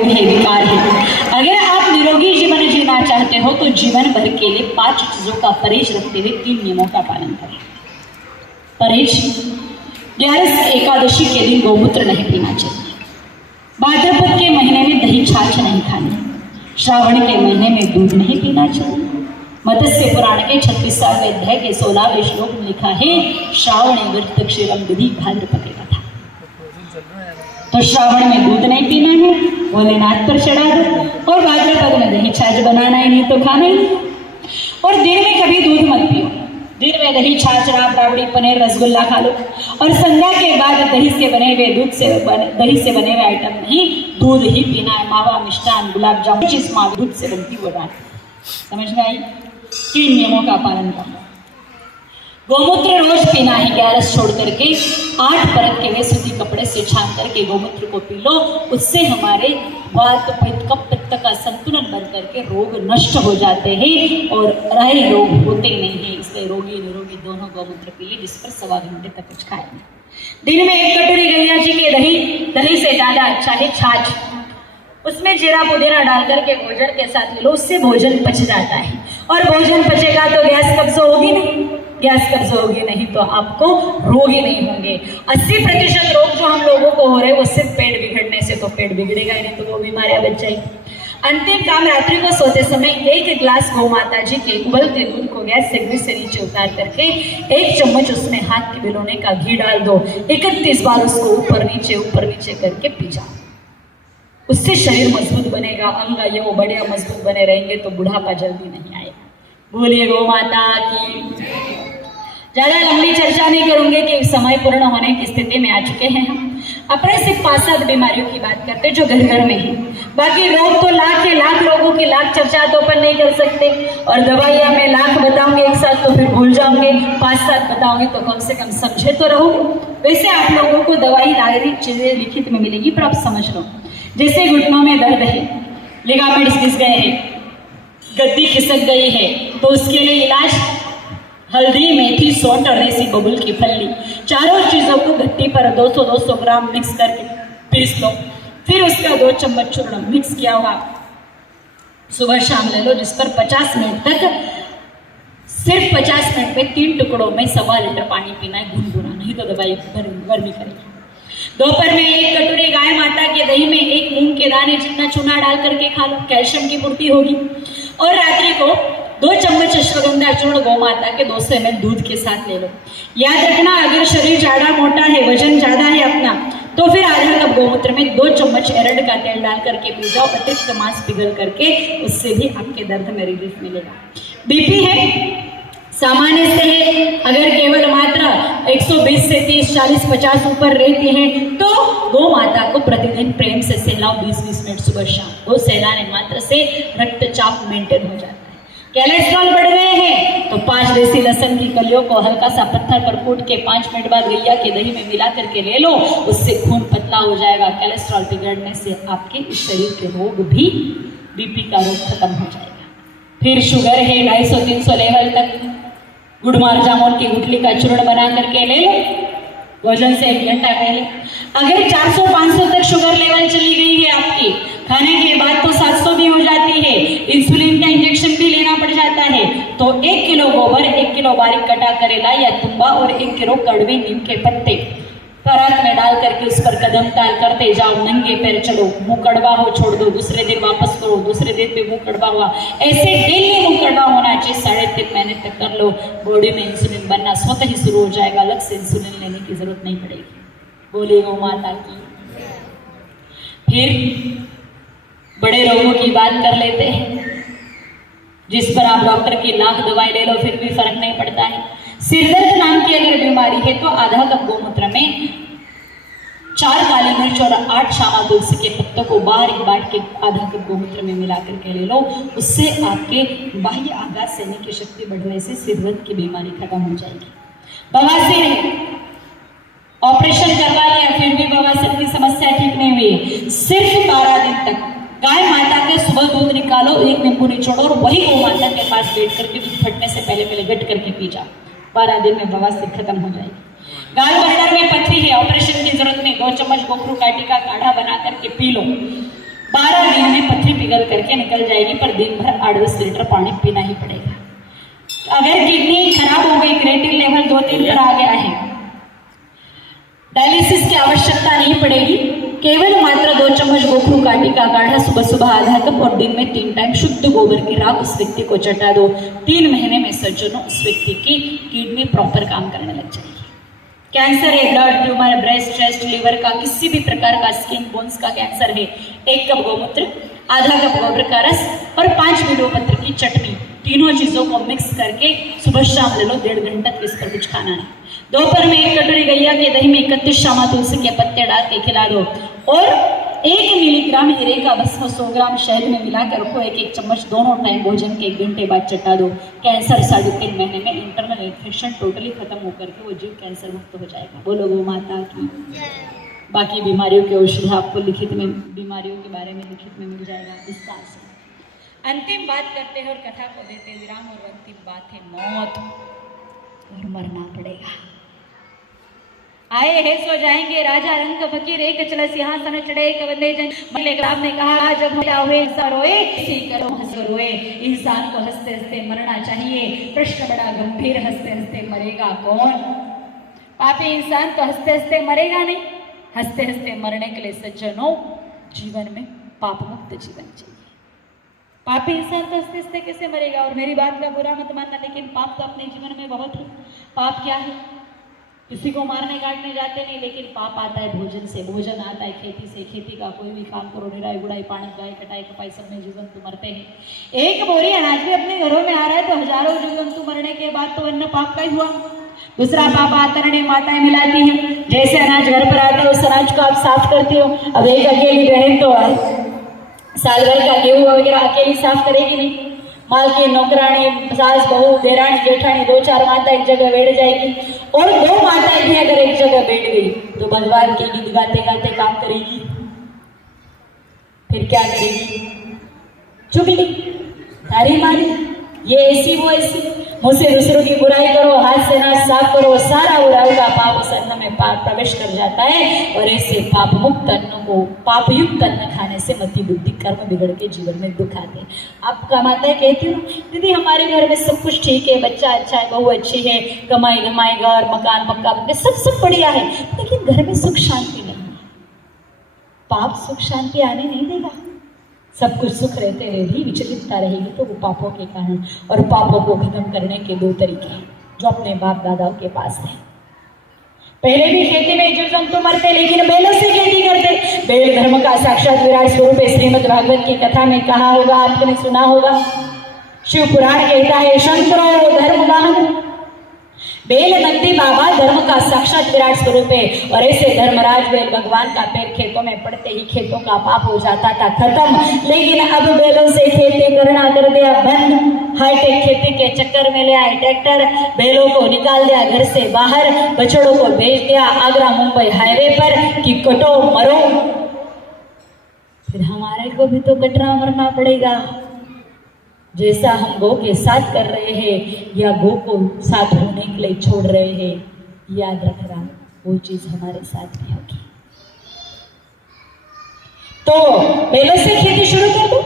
विकार है। अगर आप निरोगी जीवन जीना चाहते हो तो जीवन भर के लिए 5 चीजों का परहेज रखते हुए 3 नियमों का पालन करें। परहेज, 11 एकादशी के दिन गौमूत्र नहीं पीना चाहिए, भाद्रपद के महीने में दही छाछ नहीं खानी, श्रावण के महीने में दूध नहीं पीना चाहिए। मत्स्य पुराण के 36वें अध्याय के 16वें श्लोक में लिखा है, श्रावणे व्रत क्षीरम विधि भाद्रपदे कथा। तो श्रावण में दूध नहीं पीना है, भोलेनाथ पर चढ़ा दो, और भाद्रपद में दही छाछ बनाना ही नहीं तो खाना ही नहीं। और दिन में कभी दूध मत पियो, दिन में दही छाछ राबड़ी पनीर रसगुल्ला खा लो, और संध्या के बाद दही से बने हुए दही से बने हुए आइटम नहीं, दूध ही पीना है। मावा मिष्टान गुलाब जामुन चीज मावा दूध से बनती वो बात समझ में आई। 3 नियमों का पालन करना। गौमूत्र रोज पीना है, 11 छोड़ करके 8 परत के हुए सूती कपड़े से छान करके गौमूत्र को पी लो। उससे हमारे वात पित्त कफ पित्त का संतुलन बन करके रोग नष्ट हो जाते हैं और रहे रोग होते नहीं है। इसलिए रोगी निरोगी दोनों गौमूत्र पी ली, जिस पर 1.25 घंटे तक कुछ खाए नहीं। दिन में 1 कटोरी गैया जी के दही से ज्यादा अच्छा है छाछ, उसमें जीरा पुदीना डाल करके भोजन के साथ ले लो, उससे भोजन पच जाता है। और भोजन पचेगा तो गैस कब्ज होगी नहीं, गैस कब्ज होगी नहीं तो आपको रोग ही नहीं होंगे। 80% रोग जो हम लोगों को हो रहे हैं वो सिर्फ पेट बिगड़ने से, तो पेट बिगड़ेगा ही नहीं तो वो बीमारियां बच जाएगी। अंतिम काम, रात्रि को सोते समय 1 गिलास गौ माता जी के उबलते दूध को गैस से नीचे उतार करके 1 चम्मच उसमें हाथ के बिलोने का घी डाल दो, 31 बार उसको ऊपर नीचे करके पी जाओ। उससे शरीर मजबूत बनेगा, अंग ये वो बढ़िया मजबूत बने रहेंगे तो बुढ़ापा जल्दी नहीं आएगा। बोलिए गौ माता की। ज्यादा लंबी चर्चा नहीं करूंगी कि समय पूर्ण होने की स्थिति में आ चुके हैं हम। अपने सिर्फ 5-7 बीमारियों की बात करते जो घर घर में है, बाकी रोग तो लाख लोगों की लाख चर्चा तो अपन नहीं कर सकते। और दवाइयां मैं लाख बताऊंगी एक साथ तो फिर भूल जाऊंगे, 5-7 बताऊंगी तो कम से कम समझे तो रहोगे। वैसे आप लोगों को दवाई सारी चीजें लिखित में मिलेगी पर आप समझ लो। जैसे घुटनों में दर्द है, लिगामेंट्स घिस गए हैं, गद्दी खिसक गई है, तो उसके लिए इलाज हल्दी मेथी सौंठ और देसी बबूल की फली, चारों चीजों को घट्टी पर 200-200 ग्राम मिक्स करके पीस लो। फिर उसका 2 चम्मच चूर्ण मिक्स किया हुआ सुबह शाम ले लो, जिस पर 50 मिनट तक, सिर्फ 50 मिनट में 3 टुकड़ों में 1.25 लीटर पानी पीना है, गुनगुना, नहीं तो दवाई गर्मी करेगी। दोपहर में 1 कटोरी गाय माता के दही में 1 मूंग के दाने जितना चूना डाल करके खा लो, कैल्शियम की पूर्ति होगी। और रात्रि को 2 चम्मच अश्वगंधा चूर्ण गौ माता के 200 ml दूध के साथ ले लो। याद रखना, अगर शरीर ज्यादा मोटा है, वजन ज्यादा है अपना, तो फिर आधा कप गौमूत्र में 2 चम्मच एरंड का तेल डाल करके पी जाओ, अतिरिक्त मांस पिघल करके, उससे भी आपके दर्द में रिलीफ मिलेगा। बीपी है सामान्य से है, अगर केवल मात्रा 120 से 30, 40, 50 ऊपर रहती है तो गौ माता को प्रतिदिन प्रेम से सहलाओ 20-20 मिनट सुबह शाम। वो सहलाने मात्र से रक्तचाप मेंटेन हो जाता है। कोलेस्ट्रॉल बढ़ रहे हैं तो 5 देसी लहसुन की कलियों को हल्का सा पत्थर पर कूट के 5 मिनट बाद गैया के दही में मिला करके ले लो, उससे खून पतला हो जाएगा। कोलेस्ट्रॉल बिगड़ने से आपके शरीर के रोग भी, बीपी का रोग खत्म हो जाएगा। फिर शुगर है 250-300 लेवल तक, गुड़मार जामुन की गुठली का चूर्ण बना करके ले लो, भोजन से 1 घंटा पहले। अगर 400-500 तक शुगर लेवल चली गई है आपकी, खाने के बाद तो 700 भी हो जाती है, इंसुलिन का इंजेक्शन भी लेना पड़ जाता है, तो 1 किलो गोबर, 1 किलो बारीक कटा करेला या तुम्बा और 1 किलो कड़वे नीम के पत्ते परात में डाल करके उस पर कदम ताल करते जाओ, नंगे पैर चलो, मुंह कड़वा हो छोड़ दो, दूसरे दिन वापस करो, दूसरे दिन पे मुंह कड़वा हुआ, ऐसे डेली मुंह कड़वा होना चाहिए। 3.5 महीने तक कर लो, बॉडी में इंसुलिन बनना स्वतः ही शुरू हो जाएगा, अलग से इंसुलिन लेने की जरूरत नहीं पड़ेगी। बोलिए गौ माता की। फिर बड़े रोगों की बात कर लेते हैं, जिस पर आप डॉक्टर की लाख दवाई ले लो फिर भी फर्क नहीं पड़ता है। सिरदर्द नाम की अगर बीमारी है तो आधा कप गौमूत्र में 4 काली मिर्च और 8 शामा तुलसी के पत्तों को बारीक बांट के आधा कप गौमूत्र में मिला करके ले लो, उससे आपके बाह्य आघात सहने की शक्ति बढ़ने से सिरदर्द की बीमारी खत्म हो जाएगी। बवासीर है, ऑपरेशन करवा लिया फिर भी बवासीर की समस्या ठीक नहीं हुई, सिर्फ 12 दिन तक गाय माता के सुबह दूध निकालो, 1 नींबू निचोड़ो और वही गौ माता के पास बैठ करके दूध फटने से पहले गट करके पी जाओ, 12 दिन में बवासीर खत्म हो जाएगी। गाल भंडार में पथरी है, ऑपरेशन की जरूरत नहीं, 2 चम्मच गोखरू काटी का काढ़ा बना करके पी लो, 12 दिन में पथरी पिघल करके निकल जाएगी, पर दिन भर 8-10 लीटर पानी पीना ही पड़ेगा। अगर किडनी खराब हो गई, क्रिएटिन लेवल 2-3 पर आ गया है, डायलिसिस की आवश्यकता नहीं पड़ेगी। केवल मात्र 2 चम्मच गोखरू काटी का काढ़ा सुबह सुबह आधा कप और दिन में 3 टाइम शुद्ध गोबर की राख उस व्यक्ति को चटा दो। 3 महीने में सज्जनों उस व्यक्ति की किडनी प्रॉपर काम करने लग जाएगी। कैंसर है, blood tumour, breast, chest, liver का, किसी भी प्रकार का, स्किन बोन्स का कैंसर है, 1 कप गोमूत्र, आधा कप गोबर का रस और 5 बिल्वपत्र की चटनी, तीनों चीजों को मिक्स करके सुबह शाम ले लो। 1.5 घंटा तक इस पर कुछ खाना नहीं। दोपहर में 1 कटोरी गैया के दही में 31 शामा तुलसी के पत्ते डाल के खिला दो और 1 मिलीग्राम हीरे का भस्म 100 ग्राम शहद में मिलाकर रखो। 1-1 चम्मच दोनों टाइम भोजन के 1 घंटे बाद चटा दो। कैंसर 3.5 महीने में इंटरनल इन्फेक्शन टोटली खत्म होकर के वो जीव कैंसर मुक्त हो जाएगा। बोलो गो माता की। बाकी बीमारियों के औषधि आपको लिखित में, बीमारियों के बारे में लिखित में मिल जाएगा विस्तार से। अंतिम बात करते हैं और कथा को देते विराम, और अंतिम बात है मौत, और मरना पड़ेगा। आए हैं सो जाएंगे, राजा रंग फकीर एक चला सिंहासन चढ़े, एक बंदे जन राम ने कहा जब हम हुए रोए, इसी करो हंस रोए। इंसान को हंसते हंसते मरना चाहिए। प्रश्न बड़ा गंभीर, हंसते हंसते मरेगा कौन? पापी इंसान तो हंसते हंसते मरेगा नहीं। हंसते हंसते मरने के लिए सज्जनों जीवन में पाप मुक्त जीवन चाहिए। पापी इंसान तो हंसते हंसते कैसे मरेगा? और मेरी बात का बुरा मत मानना, लेकिन पाप तो अपने जीवन में बहुत है। पाप क्या है? किसी को मारने काटने जाते नहीं, लेकिन पाप आता है भोजन से, भोजन आता है खेती से। खेती का कोई भी काम करो, निराई गुड़ाई पानी गाय कटाई कपाई, सब में जीव जंतु मरते हैं। एक बोरी अनाज भी अपने घरों में आ रहा है तो हजारों जीव जंतु मरने के बाद तो अन्न पाप का ही हुआ। दूसरा पाप आतरणे माताएं मिलाती हैं। जैसे अनाज घर पर आता है उस अनाज को आप साफ करते हो। अब एक अकेली बहन तो साल भर का गेहूं वगैरह अकेली साफ करेगी नहीं। मालकी, नौकरानी, सास, बहू, देरानी, जेठानी, 2-4 माता एक जगह बैठ जाएगी। और 2 माताएं भी अगर एक जगह बैठ गई तो भगवान के गीत गाते गाते काम करेगी। फिर क्या करेगी? चुगली, तारी मारी, ये ऐसी वो ऐसी, मुझसे दूसरों की बुराई करो, हाथ से नाश साफ करो, सारा बुराई का पाप उस अन्न में प्रवेश कर जाता है। और ऐसे पाप मुक्त अन्न को, पाप युक्त अन्न खाने से मति बुद्धि कर्म बिगड़ के जीवन में दुख आते हैं। आपका माता कहती हूँ दीदी हमारे घर में सब कुछ ठीक है, बच्चा अच्छा है, बहू अच्छी है, कमाई धमाई, घर मकान पक्का पक्का, सब बढ़िया है, लेकिन घर में सुख शांति नहीं है। पाप सुख शांति आने नहीं देगा। सब कुछ सुख रहते हुए भी विचलितता रहेगी तो वो पापों के कारण। और पापों को खत्म करने के 2 तरीके हैं जो अपने बाप दादाओं के पास है। पहले भी खेती में जीव जंतु मरते, लेकिन बैलों से खेती करते। बैल धर्म का साक्षात विराट स्वरूप है। श्रीमद् भागवत की कथा में कहा होगा, आपने सुना होगा। शिव पुराण कहता है शंकरो धर्म वाहन। बैल नंदी बाबा धर्म का साक्षात विराट स्वरूप है। और ऐसे धर्मराज बैल भगवान का पैर खेतों में पड़ते ही खेतों का पाप हो जाता था खत्म। लेकिन अब बैलों से खेती करना कर दिया बंद। हाईटेक खेती के चक्कर में ले आए ट्रैक्टर, बैलों को निकाल दिया घर से बाहर, बछड़ों को भेज दिया आगरा मुंबई हाईवे पर कि कटो मरो। फिर हमारे को भी तो कटना मरना पड़ेगा। जैसा हम गौ के साथ कर रहे हैं या गौ को साथ होने के लिए छोड़ रहे हैं, याद रखना वो चीज हमारे साथ भी होगी। तो बैलों से खेती शुरू कर दो।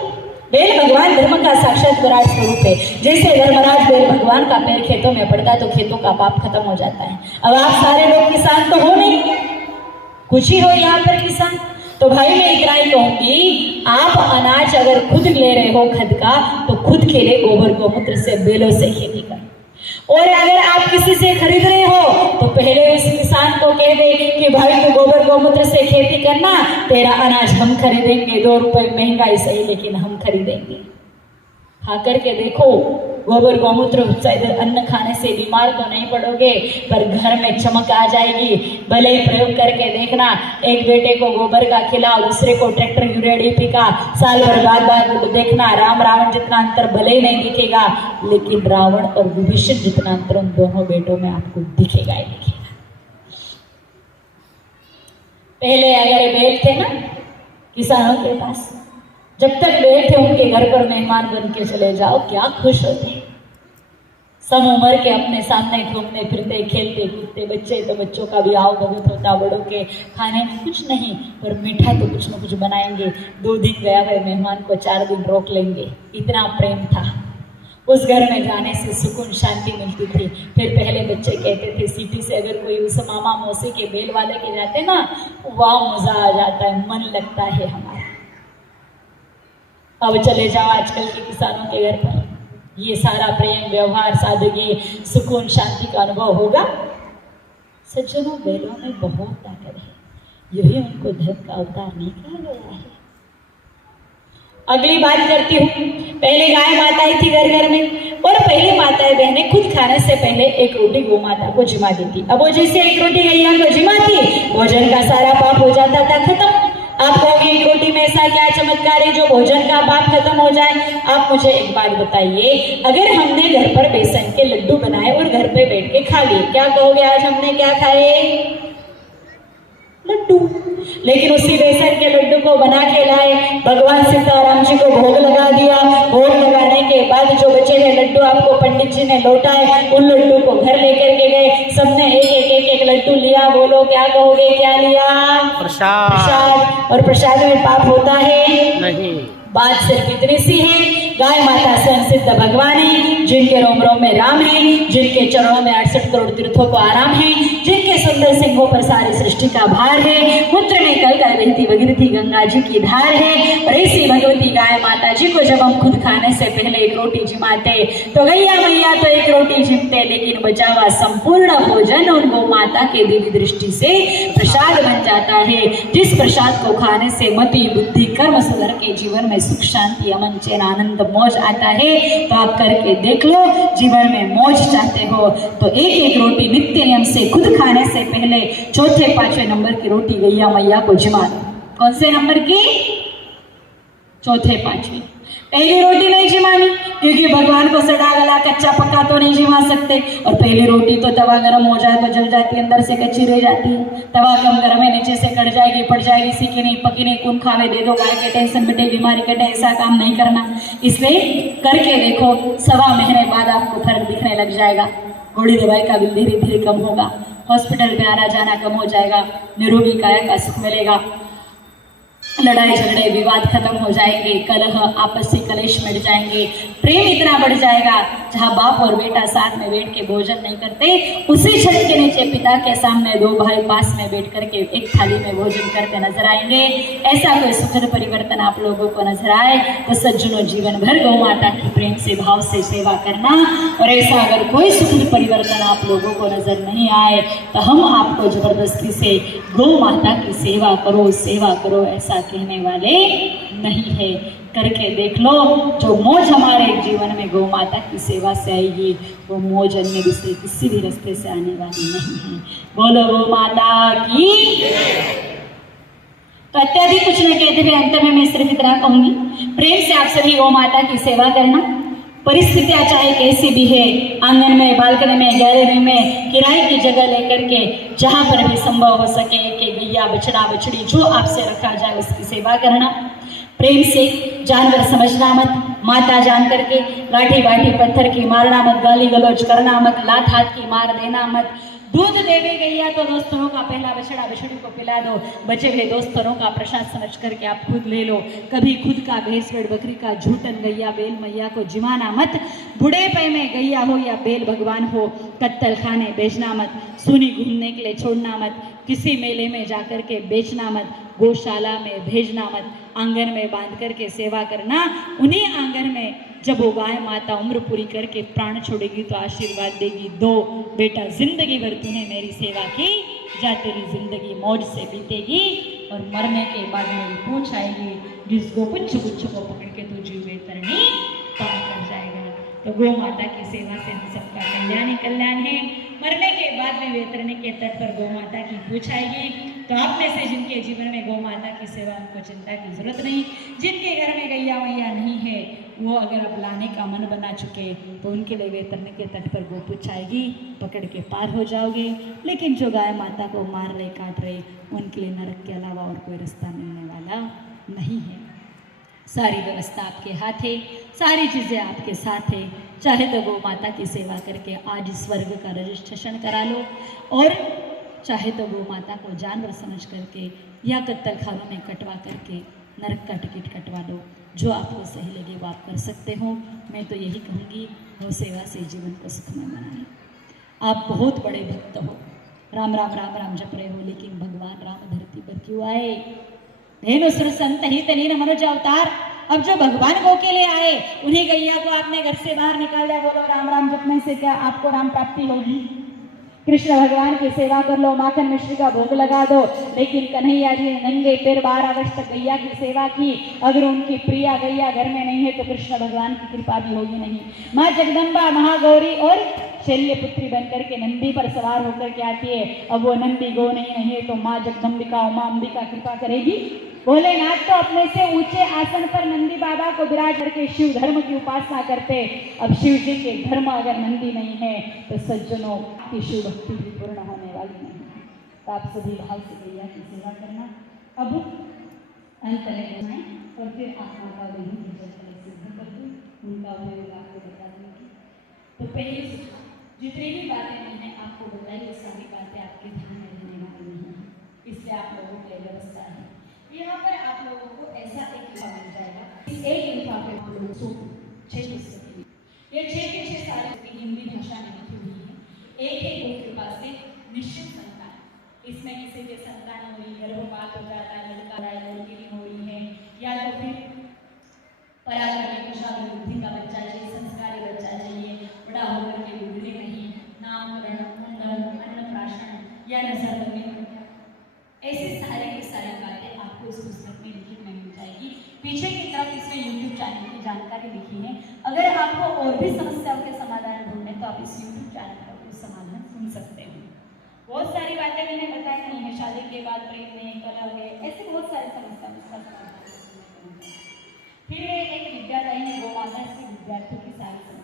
बैल भगवान धर्म का साक्षात विराट स्वरूप है। जैसे धर्मराज बैल भगवान का पैर खेतों में पड़ता है तो खेतों का पाप खत्म हो जाता है। अब आप सारे लोग किसान तो हो नहीं, कुछ ही हो यहाँ पर किसान। तो भाई मैं इतना ही कहूंगी, आप अनाज अगर खुद ले रहे हो खद का तो खुद के लिए गोबर गोमूत्र से, बैलों से खेती करो। और अगर आप किसी से खरीद रहे हो तो पहले उस किसान को कह दे कि भाई तू गोबर गोमूत्र से खेती करना, तेरा अनाज हम खरीदेंगे, 2 रुपए महंगाई सही लेकिन हम खरीदेंगे। खा करके देखो, गोबर गोमूत्र अन्न खाने से बीमार तो नहीं पड़ोगे पर घर में चमक आ जाएगी। भले ही प्रयोग करके देखना, एक बेटे को गोबर का खिलाओ, दूसरे को ट्रैक्टर यूरिया डीपी का, साल भर बाद देखना राम रावण जितना अंतर भले ही नहीं दिखेगा, लेकिन रावण और विभीषण जितना अंतर उन दोनों बेटों में आपको दिखेगा ही दिखेगा। पहले अगर बैल थे ना किसानों के पास, जब तक बैल थे उनके घर पर मेहमान बन के चले जाओ, क्या खुश होते। सब उम्र के अपने सामने घूमते फिरते खेलते कूदते बच्चे, तो बच्चों का भी आओ भगत होता, बड़ों के खाने में कुछ नहीं पर मीठा तो कुछ न कुछ बनाएंगे। 2 दिन गया है मेहमान को 4 दिन रोक लेंगे, इतना प्रेम था। उस घर में जाने से सुकून शांति मिलती थी। फिर पहले बच्चे कहते थे सिटी से अगर कोई उस मामा मौसी के बेल वाले के जाते ना, वाह मजा आ जाता है, मन लगता है हमारा। अब चले जाओ आजकल के किसानों के घर पर, ये सारा प्रेम व्यवहार सादगी सुकून शांति का अनुभव होगा। सज्जनों, बैलों में बहुत ताकत है, यही उनको धर्म का अवतार नहीं कहा गया है। अगली बात करती हूँ। पहले गाय माताएं थी घर घर में, और पहले माताएं बहनें खुद खाने से पहले एक रोटी गौ माता को जिमा देती। अब वो जैसे एक रोटी गैया को जिमाती, भोजन का सारा पाप हो जाता था खत्म। आप कहोगे एक रोटी में ऐसा क्या चमत्कार है जो भोजन का पाप खत्म हो जाए? आप मुझे एक बात बताइए, अगर हमने घर पर बेसन के लड्डू बनाए और घर पे बैठ के खा लिए, क्या कहोगे आज हमने क्या खाए? लड्डू। लेकिन उसी बेसन के लड्डू को बना के लाए, भगवान सीताराम जी को भोग लगा दिया। भोग लगाने के बाद जो बचे हुए लड्डू आपको पंडित जी ने लौटाए, उन लड्डू को घर लेकर के गए, सबने एक लड्डू लिया। बोलो क्या कहोगे, क्या लिया? प्रसाद। और प्रसाद में पाप होता है? नहीं। बात सिर्फ इतनी सी है, गाय माता स्वयं सिद्ध भगवान है, जिनके रोम रोम में राम है, जिनके चरणों में 68 करोड़ तीर्थों को आराम है, जिनके सुंदर सिंहों पर सारी सृष्टि का भार है, पुत्र में कल कल बहती भगीरथी गंगा जी की धार है। और ऐसी भगवती गाय माता जी को जब हम खुद खाने से पहले एक रोटी जिमाते, तो गैया मैया तो एक रोटी जिमते, लेकिन बचा हुआ संपूर्ण भोजन उन गौ माता के दिव्य दृष्टि से प्रसाद बन जाता है, जिस प्रसाद को खाने से मति बुद्धि कर्म सुधर के जीवन में सुख शांति अमन चैन आनंद मौज आता है। तो आप करके देख लो, जीवन में मौज चाहते हो तो एक रोटी नित्य नियम से खुद खाने से पहले 4-5 नंबर की रोटी गैया मैया को जिमा दो। कौन से नंबर की? 4-5। पहली रोटी नहीं जिमानी, क्योंकि भगवान को सड़ा गला कच्चा पक्का तो नहीं जिमा सकते, और पहली रोटी तो तवा गर्म हो जाए तो जल जाती है, अंदर से कच्ची रह जाती है। तवा कम गर्म है, नीचे से कट जाएगी, पड़ जाएगी, सीखी नहीं पकी नहीं, कौन खावे, दे दो गाय के टेंशन मिटे, बीमारी कटे, ऐसा काम नहीं करना। इसलिए करके देखो, 1.25 महीने बाद आपको फर्क दिखने लग जाएगा। गोली दवाई का बिल धीरे धीरे कम होगा, हॉस्पिटल में आना जाना कम हो जाएगा, निरोगी काया का सुख मिलेगा, लड़ाई झगड़े विवाद खत्म हो जाएंगे, कलह आपसी कलेश मिट जाएंगे, प्रेम इतना बढ़ जाएगा। जहाँ बाप और बेटा साथ में बैठ के भोजन नहीं करते, उसी छत के नीचे पिता के सामने 2 भाई पास में बैठ करके एक थाली में भोजन करते नजर आएंगे। ऐसा कोई सुखद परिवर्तन आप लोगों को नजर आए तो सज्जनों, जीवन भर गौ माता की प्रेम से भाव से सेवा करना। और ऐसा अगर कोई सुखद परिवर्तन आप लोगों को नजर नहीं आए तो हम आपको जबरदस्ती से गौ माता की सेवा करो ऐसा कहने वाले नहीं है। करके देख लो, जो मौज हमारे जीवन में गौ माता की सेवा से आएगी, वो मौज अन्य दूसरे किसी भी रास्ते से आने वाली नहीं है। बोलो गौ माता की। तो अत्यधिक कुछ न कहते हुए अंत में मैं सिर्फ इतना कहूंगी, प्रेम से आप सभी गौ माता की सेवा करना। परिस्थितियां चाहे कैसी भी है, आंगन में, बालकनी में, गैलरी में, किराए की जगह लेकर के जहां पर भी संभव हो सके कि गैया बछड़ा बछड़ी जो आपसे रखा जाए उसकी सेवा करना। प्रेम से, जानवर समझना मत, माता जान करके, लाठी बाठी पत्थर की मारना मत, गाली गलौज करना मत, लात हाथ की मार देना मत। दूध देवे गैया तो दोस्तों का पहला बछड़ा बछड़ी को पिला दो, बचे हुए दोस्तों का प्रसाद समझ करके आप खुद ले लो। कभी खुद का भैंस भेड़ बकरी का झूठन गैया बेल मैया को जिमाना मत। बुढ़ेपे में गैया हो या बेल भगवान हो, कत्तल खाने बेचना मत, सुनी घूमने के लिए छोड़ना मत, किसी मेले में जाकर के बेचना मत, गौशाला में भेजना मत, आंगन में बांध करके सेवा करना। उन्हीं आंगन में जब वो गाय माता उम्र पूरी करके प्राण छोड़ेगी तो आशीर्वाद देगी, दो बेटा जिंदगी भर तूने मेरी सेवा की, जा तेरी जिंदगी मौज से बीतेगी। और मरने के बाद मेरी पूछ आएगी, जिसको कुछ को पकड़ के तू जीवे तरनी पार कर जाएगा। तो गौ माता की सेवा से हम सबका कल्याण ही कल्याण है। मरने के बाद में वेतरणी के तट पर गौ माता की पूछ आएगी। तो आप में से जिनके जीवन में गौ माता की सेवा, उनको चिंता की जरूरत नहीं। जिनके घर में गैया मैया नहीं है, वो अगर आप लाने का मन बना चुके तो उनके लिए वेतरणी के तट पर गौ पूछ आएगी, पकड़ के पार हो जाओगे। लेकिन जो गाय माता को मार रहे काट रहे, उनके लिए नरक के अलावा और कोई रास्ता मिलने वाला नहीं है। सारी व्यवस्था आपके हाथ है, सारी चीज़ें आपके साथ है। चाहे तो गौ माता की सेवा करके आज स्वर्ग का रजिस्ट्रेशन करा लो, और चाहे तो गौ माता को जानवर समझ करके या कत्तल खानों में कटवा करके नरक का टिकट कटवा लो। जो आपको सही लगे वो आप कर सकते हो। मैं तो यही कहूँगी, गौ सेवा से जीवन को सुखमय बनाएं। आप बहुत बड़े भक्त हो, राम राम राम राम जप रहे हो, लेकिन भगवान राम धरती पर क्यों आए? धेनु सुर संत हित लीन मनुज अवतार। अब जो भगवान गौ के लिए आए, उन्हीं गैया को आपने घर से बाहर निकाल दिया। बोलो राम राम जपने से क्या आपको राम प्राप्ति होगी? कृष्ण भगवान की सेवा कर लो, माखन मिश्री का भोग लगा दो, लेकिन कन्हैया जी ने नंगे पैर 12 वर्ष तक गैया की सेवा की। अगर उनकी प्रिया गैया घर में नहीं है तो कृष्ण भगवान की कृपा भी होगी नहीं। माँ जगदम्बा महागौरी और शैल्य पुत्री बनकर के नंदी पर सवार होकर के आती है। अब वो नंदी गौ नहीं है तो माँ जगदम्बिका उमा अंबिका कृपा करेगी? भोलेनाथ तो अपने से ऊंचे आसन पर नंदी बाबा को विराज करके शिव धर्म की उपासना करते। अब शिव जी के धर्म अगर नंदी नहीं है तो सज्जनों की शिव भक्ति भी पूर्ण होने वाली नहीं है। तो आप सभी भाव से गैया की सेवा करना। अब अंत में और फिर आत्मा का वही सिद्ध कर दूँ, उनका उपयोग आपको बता दूँगी। तो पहले जितनी भी बातें मैंने आपको बताई वो सारी बातें आपके ध्यान में रहने वाली नहीं है, इसलिए आप लोगों के लिए व्यवस्था है। यहाँ पर आप लोगों को ऐसा एक लिफाफा मिल जाएगा। इस एक लिफाफे में आप लोग 6 पुस्तकें, ये 6 के 6 सारी हिंदी भाषा में लिखी हुई है। एक एक गुरु कृपा से निश्चित संतान, इसमें किसी के संतान हो रही, गर्भपात हो जाता है, लड़का लड़की नहीं हो रही है, या तो फिर पराक्रमी कुशाग्र बुद्धि का बच्चा चाहिए, संस्कारी बच्चा चाहिए, बड़ा होकर के गुजरे नहीं, नामकरण, मुंडन, अन्नप्राशन या नजर लगने, ऐसी सारी की सारी बातें आपको इस पुस्तक में लिखित में मिल जाएगी। पीछे की तरफ इसमें YouTube चैनल की जानकारी लिखी है। अगर आपको और भी समस्याओं के समाधान ढूंढने तो आप इस YouTube चैनल पर कुछ समाधान सुन सकते हैं। बहुत सारी बातें मैंने बताई नहीं है, शादी के बाद प्रेम में कलह है, ऐसे बहुत सारी समस्याओं का समाधान। फिर एक विद्यादायी है गौ माता, इसके विद्यार्थियों की सारी समस्या,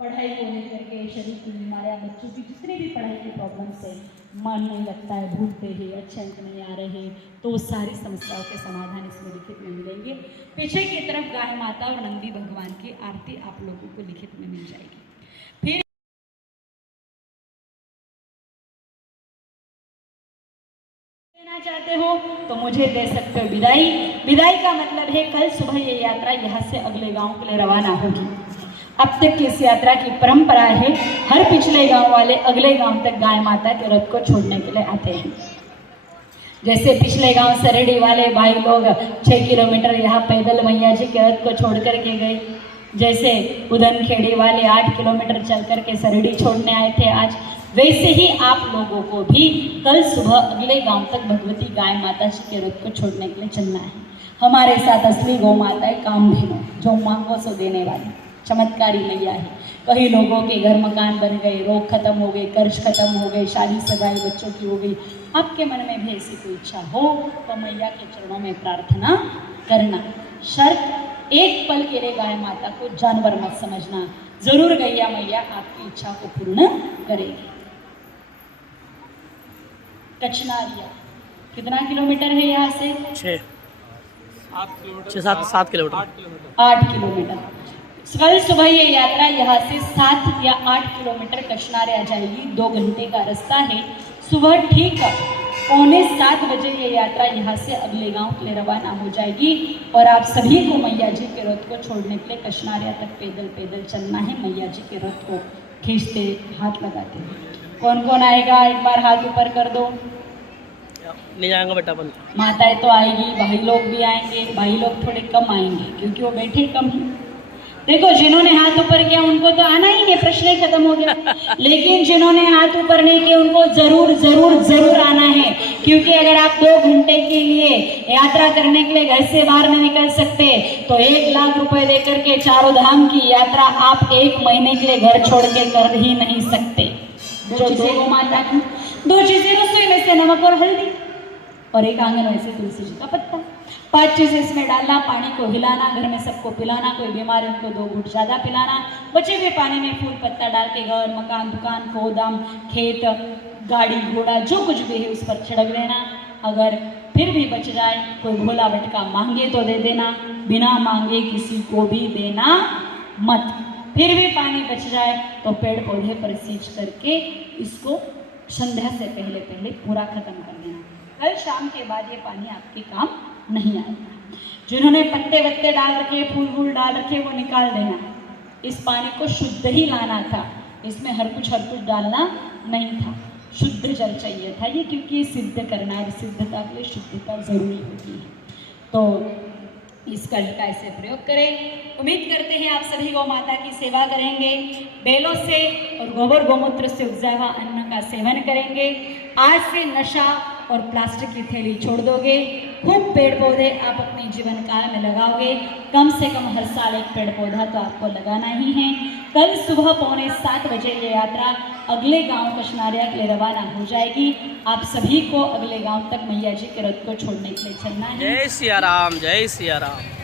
पढ़ाई को लेकर के, शरीर की बीमारियां, बच्चों की जितनी भी पढ़ाई की प्रॉब्लम्स है, मन नहीं लगता है, भूलते हैं, अच्छे अंक नहीं आ रहे हैं, तो वो सारी समस्याओं के समाधान इसमें लिखित में मिलेंगे। पीछे की तरफ गाय माता और नंदी भगवान की आरती आप लोगों को लिखित में मिल जाएगी। फिर देना चाहते हो तो मुझे दे सकते हो विदाई। विदाई का मतलब है कल सुबह ये यात्रा यहाँ से अगले गांव के लिए रवाना होगी। अब तक की इस यात्रा की परंपरा है, हर पिछले गांव वाले अगले गांव तक गाय माता के रथ को छोड़ने के लिए आते हैं। जैसे पिछले गांव सरडी वाले भाई लोग 6 किलोमीटर यहाँ पैदल मैया जी के रथ को छोड़ करके गए, जैसे उदनखेड़ी वाले 8 किलोमीटर चल करके सरडी छोड़ने आए थे आज, वैसे ही आप लोगों को भी कल सुबह अगले गांव तक भगवती गाय माता जी के रथ को छोड़ने के लिए चलना है। हमारे साथ असली गौ माता है कामधेनु, जो मांगो सो देने वाली चमत्कारी मैया है। कई लोगों के घर मकान बन गए, रोग खत्म हो गए, कर्ज खत्म हो गए, शादी सगाई बच्चों की हो गई। आपके मन में भी ऐसी कोई इच्छा हो तो मैया के चरणों में प्रार्थना करना। शर्त एक पल के लिए गाय माता को जानवर मत समझना, जरूर गैया मैया आपकी इच्छा को पूर्ण करेगी। कचनारिया कितना किलोमीटर है यहाँ से? 7 किलोमीटर। 8 किलोमीटर। कल सुबह ये यात्रा यहाँ से 7 या 8 किलोमीटर कचनारिया जाएगी। 2 घंटे का रास्ता है। सुबह ठीक 6:45 बजे ये यात्रा यहाँ से अगले गांव के लिए रवाना हो जाएगी और आप सभी को मैया जी के रथ को छोड़ने के लिए कचनारिया तक पैदल पैदल चलना है। मैया जी के रथ को खींचते हाथ लगाते हैं। कौन कौन आएगा एक बार हाथ ऊपर कर दो। नहीं जाएंगे बेटा अपन। माताएं तो आएगी, भाई लोग भी आएंगे। भाई लोग थोड़े कम आएंगे क्योंकि वो बैठे कम हैं। देखो जिन्होंने हाथ ऊपर किया उनको तो आना ही है, प्रश्न ही खत्म हो गया। लेकिन जिन्होंने हाथ ऊपर नहीं किया उनको जरूर जरूर जरूर आना है, क्योंकि अगर आप 2 घंटे के लिए यात्रा करने के लिए घर से बाहर नहीं निकल सकते तो 1 लाख रुपए देकर के चारों धाम की यात्रा आप 1 महीने के लिए घर छोड़ के कर ही नहीं सकते। जो 2 माता की 2 चीजें, रसोई में से नमक और हल्दी और एक आंगन में से तुलसी जी का पत्ता। 5 चीजें इसमें डालना, पानी को हिलाना, घर में सबको पिलाना, कोई बीमार उनको 2 घूंट ज्यादा पिलाना, बचे हुए पानी में फूल पत्ता डाल के घर मकान दुकान गोदाम खेत गाड़ी घोड़ा जो कुछ भी है उस पर छिड़क देना। अगर फिर भी बच जाए, कोई भोला भटका मांगे तो दे देना, बिना मांगे किसी को भी देना मत। फिर भी पानी बच जाए तो पेड़ पौधे पर सींच करके इसको संध्या से पहले पहले पूरा खत्म कर देना। कल शाम के बाद ये पानी आपके काम नहीं आएगा। जिन्होंने पत्ते वत्ते डाल रखे, फूल फूल डाल रखे, वो निकाल देना। इस पानी को शुद्ध ही लाना था, इसमें हर कुछ डालना नहीं था। शुद्ध जल चाहिए था ये, क्योंकि ये सिद्ध करना है, सिद्धता के लिए शुद्धता जरूरी होती है। तो इस कल का ऐसे प्रयोग करें। उम्मीद करते हैं आप सभी गौ माता की सेवा करेंगे, बेलों से और गोबर गोमूत्र से उपजाया हुआ अन्न का सेवन करेंगे। आज से नशा और प्लास्टिक की थैली छोड़ दोगे। खूब पेड़ पौधे आप अपने जीवन काल में लगाओगे। कम से कम हर साल एक पेड़ पौधा तो आपको लगाना ही है। कल सुबह 6:45 बजे ये यात्रा अगले गांव कचनारिया के लिए रवाना हो जाएगी। आप सभी को अगले गांव तक मैया जी के रथ को छोड़ने के लिए चलना है। जय सिया राम, जय सिया राम।